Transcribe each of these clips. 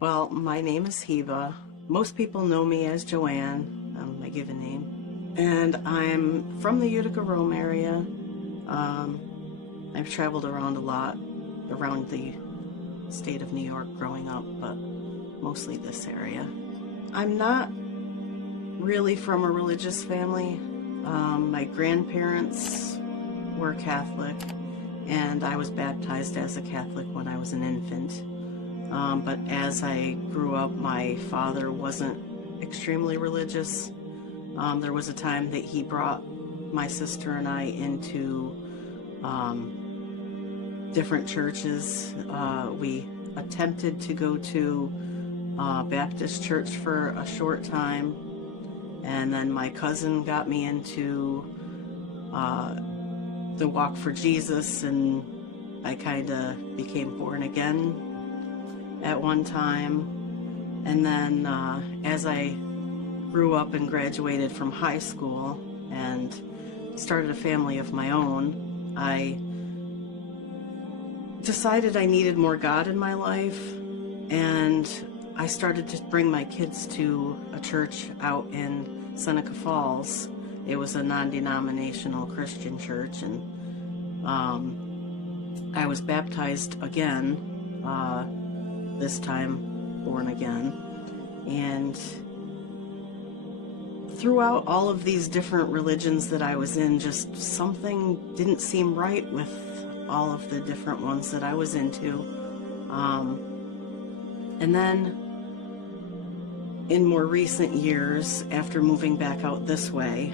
Well, my name is Heba. Most people know me as Joanne, my given name. And I'm from the Utica, Rome area. I've traveled around a lot, around the state of New York growing up, but mostly this area. I'm not really from a religious family. My grandparents were Catholic, and I was baptized as a Catholic when I was an infant. But as I grew up, my father wasn't extremely religious. There was a time that he brought my sister and I into different churches. We attempted to go to Baptist church for a short time, and then my cousin got me into the Walk for Jesus, and I kind of became born again at one time. And then as I grew up and graduated from high school and started a family of my own, I decided I needed more God in my life, and I started to bring my kids to a church out in Seneca Falls. It was a non-denominational Christian church, and I was baptized again, this time born again. And throughout all of these different religions that I was in, just something didn't seem right with all of the different ones that I was into. And then in more recent years, after moving back out this way,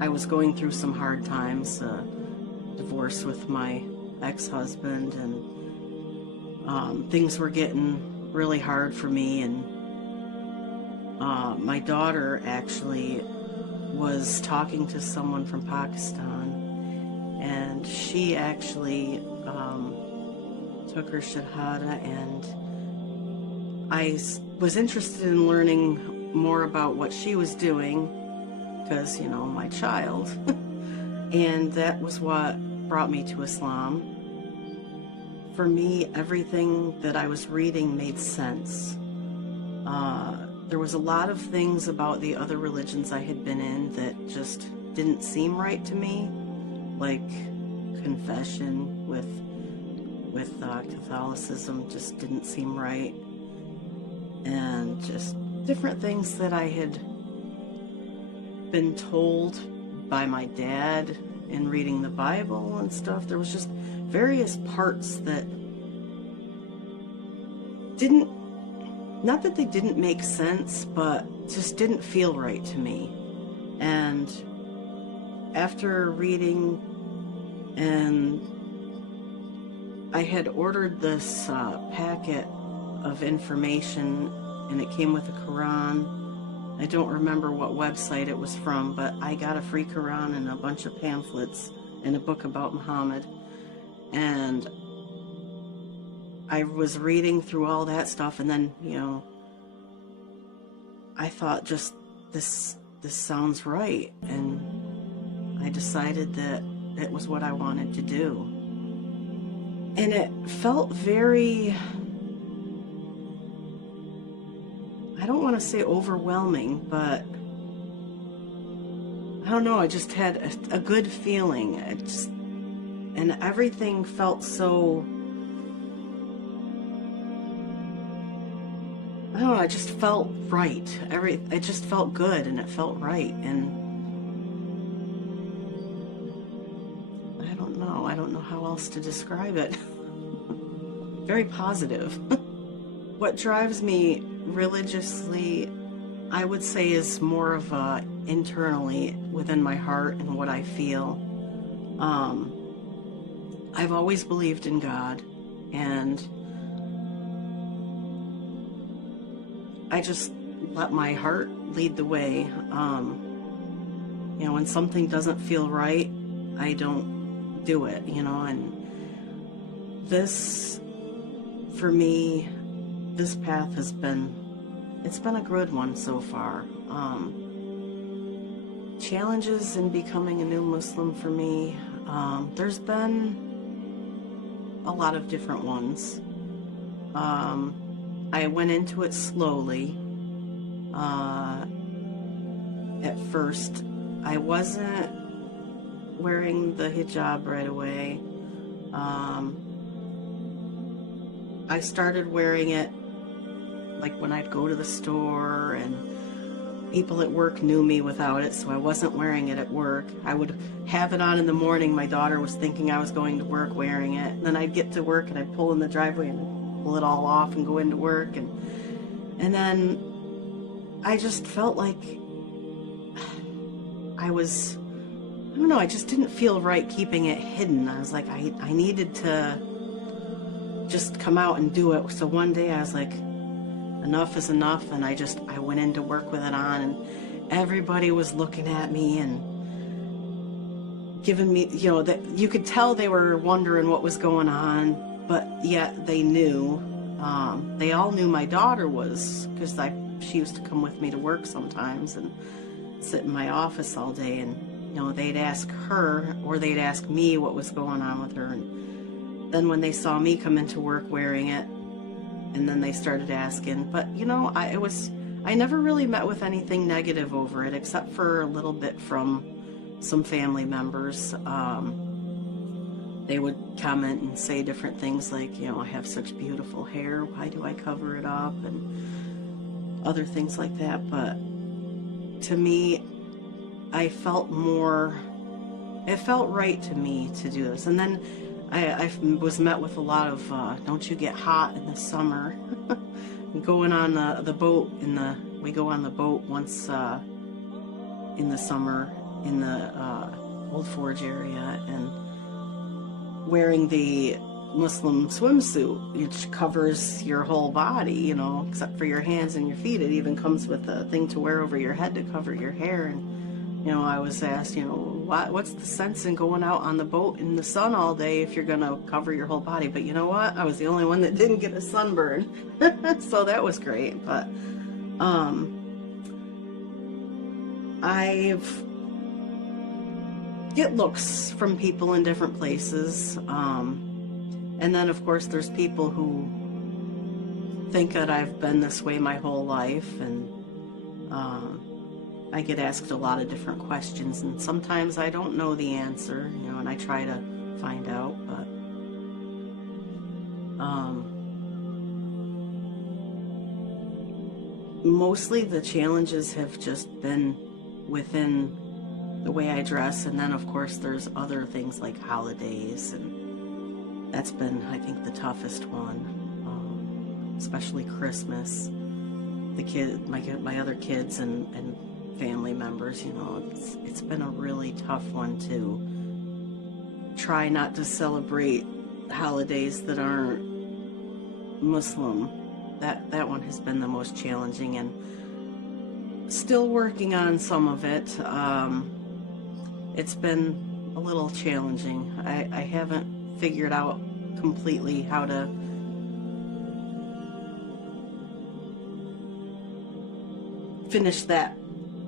I was going through some hard times, divorce with my ex-husband, and things were getting really hard for me. And my daughter actually was talking to someone from Pakistan, and she actually took her shahada, and I was interested in learning more about what she was doing, because, you know, my child. And that was what brought me to Islam. For me, everything that I was reading made sense. There was a lot of things about the other religions I had been in that just didn't seem right to me, like confession with Catholicism just didn't seem right, and just different things that I had been told by my dad in reading the Bible and stuff. There was just various parts that didn't, not that they didn't make sense, but just didn't feel right to me. And after reading, and I had ordered this packet of information, and it came with a Quran. I don't remember what website it was from, but I got a free Quran and a bunch of pamphlets and a book about Muhammad. And I was reading through all that stuff, and then, you know, I thought, just this sounds right, and I decided that it was what I wanted to do. And it felt very, I don't want to say overwhelming, but I don't know, I just had a good feeling. And everything felt so, I don't know, I just felt right. It just felt good, and it felt right. And I don't know how else to describe it. Very positive. What drives me religiously, I would say, is more of internally within my heart and what I feel. I've always believed in God, and I just let my heart lead the way. You know, when something doesn't feel right, I don't do it, you know. And this, for me, this path has been, it's been a good one so far. Challenges in becoming a new Muslim for me, there's been a lot of different ones. I went into it slowly. At first, I wasn't wearing the hijab right away. I started wearing it like when I'd go to the store, and people at work knew me without it, so I wasn't wearing it at work. I would have it on in the morning. My daughter was thinking I was going to work wearing it. And then I'd get to work and I'd pull in the driveway and pull it all off and go into work. And then I just felt like I don't know, I just didn't feel right keeping it hidden. I was like, I needed to just come out and do it. So one day I was like, enough is enough, and I went into work with it on, and everybody was looking at me and giving me, that you could tell they were wondering what was going on, but yet they knew. They all knew my daughter was, because she used to come with me to work sometimes and sit in my office all day, and they'd ask her or they'd ask me what was going on with her, and then when they saw me come into work wearing it, and then they started asking. But I never really met with anything negative over it, except for a little bit from some family members. They would comment and say different things like, I have such beautiful hair, why do I cover it up, and other things like that. But to me, it felt right to me to do this. And then I was met with a lot of, don't you get hot in the summer? Going on the boat, we go on the boat once in the summer in the Old Forge area, and wearing the Muslim swimsuit, which covers your whole body, except for your hands and your feet. It even comes with a thing to wear over your head to cover your hair. And I was asked, what's the sense in going out on the boat in the sun all day if you're going to cover your whole body? But you know what? I was the only one that didn't get a sunburn. So that was great. But I've get looks from people in different places. And then, of course, there's people who think that I've been this way my whole life. And I get asked a lot of different questions, and sometimes I don't know the answer, and I try to find out, but mostly the challenges have just been within the way I dress, and then of course there's other things like holidays, and that's been, I think, the toughest one, especially Christmas. My other kids and family members, it's been a really tough one to try not to celebrate holidays that aren't Muslim. That one has been the most challenging, and still working on some of it. It's been a little challenging. I haven't figured out completely how to finish that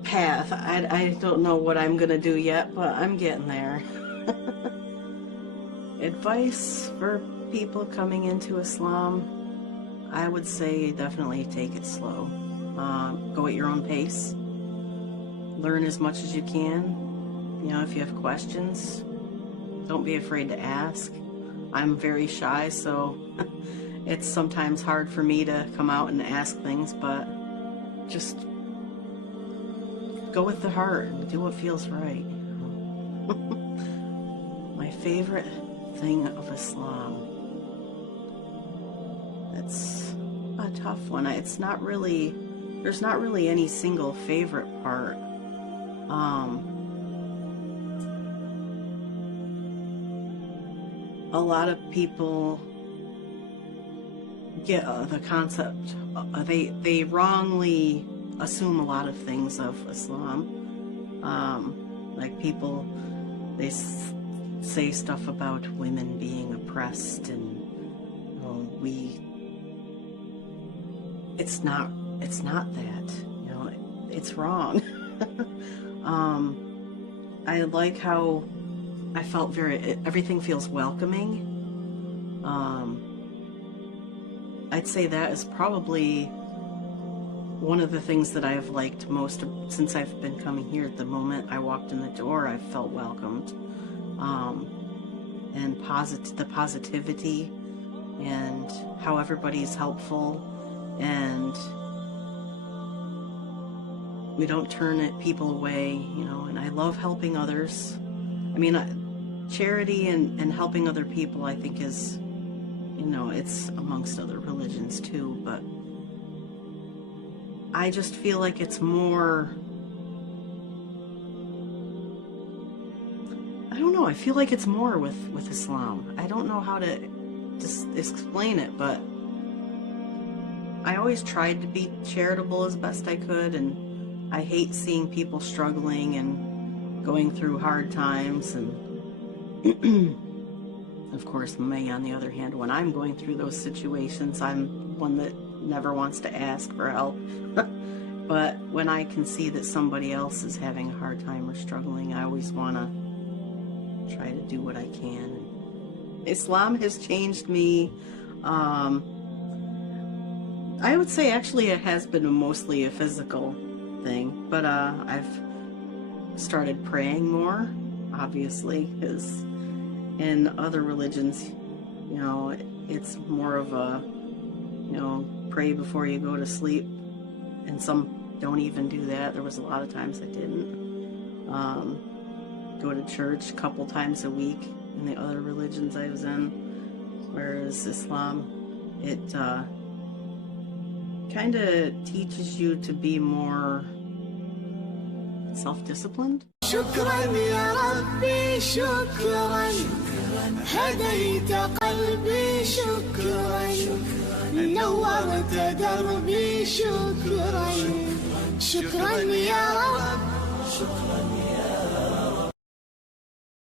path. I don't know what I'm gonna do yet, but I'm getting there. Advice for people coming into Islam, I would say definitely take it slow. Go at your own pace. Learn as much as you can. If you have questions, don't be afraid to ask. I'm very shy, so it's sometimes hard for me to come out and ask things, but just go with the heart and do what feels right. My favorite thing of Islam. It's a tough one. There's not really any single favorite part. A lot of people get the concept, they wrongly assume a lot of things of Islam. Like people, they say stuff about women being oppressed, and it's not that, it's wrong. I like how I felt everything feels welcoming. I'd say that is probably one of the things that I've liked most since I've been coming here. At the moment I walked in the door, I felt welcomed. And the positivity and how everybody's helpful, and we don't turn people away, you know, and I love helping others. I mean, charity and helping other people, I think, is, you know, it's amongst other religions too, but I just feel like it's more, I don't know, I feel like it's more with Islam. I don't know how to just explain it, but I always tried to be charitable as best I could, and I hate seeing people struggling and going through hard times. And of course, me, on the other hand, when I'm going through those situations, I'm one that never wants to ask for help. But when I can see that somebody else is having a hard time or struggling, I always want to try to do what I can. Islam has changed me. I would say actually it has been mostly a physical thing, but I've started praying more, obviously, because in other religions, you know, it's more of a, you know, pray before you go to sleep, and some don't even do that. There was a lot of times I didn't. Go to church a couple times a week in the other religions I was in, whereas Islam, it kind of teaches you to be more self-disciplined. شكرا يا ربي شكرا هديت قلبي شكرا نورت دربي شكرا شكرا يا رب